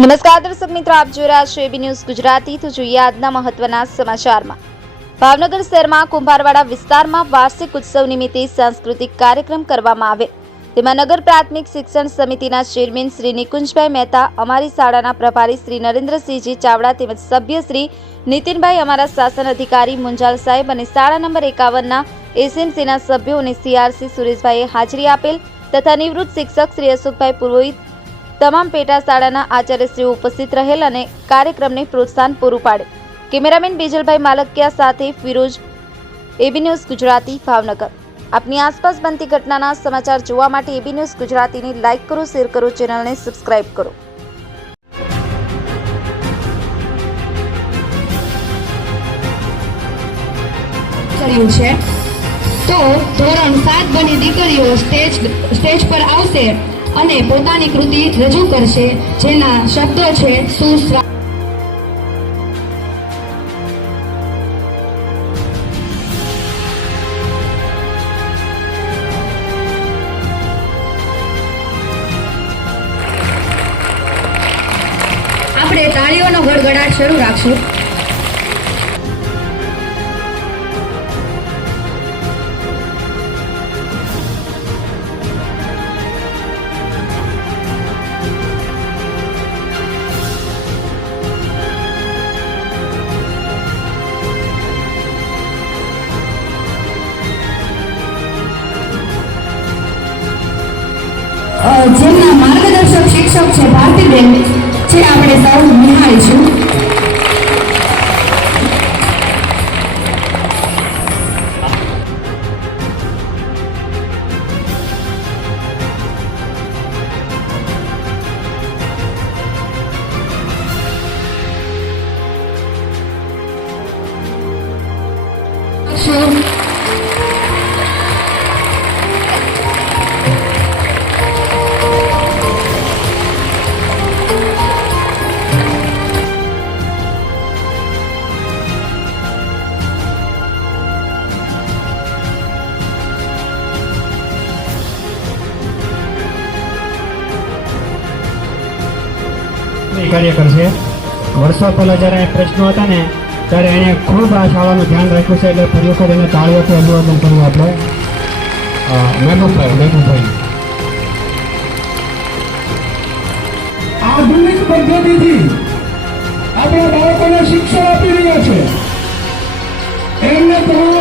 નમસ્કાર દર્શક મિત્રો, આપ જોઈ રહ્યા છો એબી ન્યૂઝ ગુજરાતી। તો જોઈએ આજના મહત્વના સમાચારમાં। ભાવનગર શહેરમાં કુંભારવાડા વિસ્તારમાં વાર્ષિક ઉત્સવ નિમિત્તે સાંસ્કૃતિક કાર્યક્રમ કરવામાં આવે, તેમાં નગર પ્રાથમિક શિક્ષણ સમિતિના ચેરમેન શ્રી નિકુંજભાઈ મહેતા, અમારી શાળાના પ્રભારી શ્રી નરેન્દ્રસિંહજી ચાવડા તેમજ સભ્ય શ્રી નીતિનભાઈ, અમારા શાસન અધિકારી મુંજાલ સાહેબ અને શાળા નંબર 51ના એસએમસીના સભ્યો અને સીઆરસી સુરેશભાઈએ હાજરી આપેલ તથા નિવૃત્ત શિક્ષક શ્રી અશોકભાઈ પુરોહિત, તમામ પેટા શાળાના આચાર્યશ્રીઓ ઉપસ્થિત રહેલ અને કાર્યક્રમને પ્રોત્સાહન પૂરું પાડે। કેમેરામેન બીજલભાઈ માલકિયા સાથે ફિરોજ, એબી ન્યૂઝ ગુજરાતી, ભાવનગર। આપની આસપાસ બનતી ઘટનાના સમાચાર જોવા માટે એબી ન્યૂઝ ગુજરાતીને લાઇક કરો, શેર કરો, ચેનલને સબસ્ક્રાઇબ કરો। તો ધોરણ 7 બની દીકરીઓ સ્ટેજ પર આવશે અને પોતાની કૃતિ રજૂ કરશે, જેના શબ્દો છે સુશ્રા। આપણે તાળીઓનો ગડગડાટ શરૂ રાખશું। જેમના માર્ગદર્શક શિક્ષક છે ભારતીબેન, જે આપણે સૌ નિહાળીશું। કાર્યકર છે। વર્ષો પહેલા જ્યારે પ્રશ્નો હતા ને ત્યારે એને ખૂબ આ શાળાનું ધ્યાન રાખ્યું છે, એટલે ફરી વખત એને તાળીઓથી અભિવાદન કરવું આપણે। મહેબૂબભાઈ આધુનિક પદ્ધતિથી આપણા બાળકોને શિક્ષણ આપી રહ્યા છે, એમને તમામ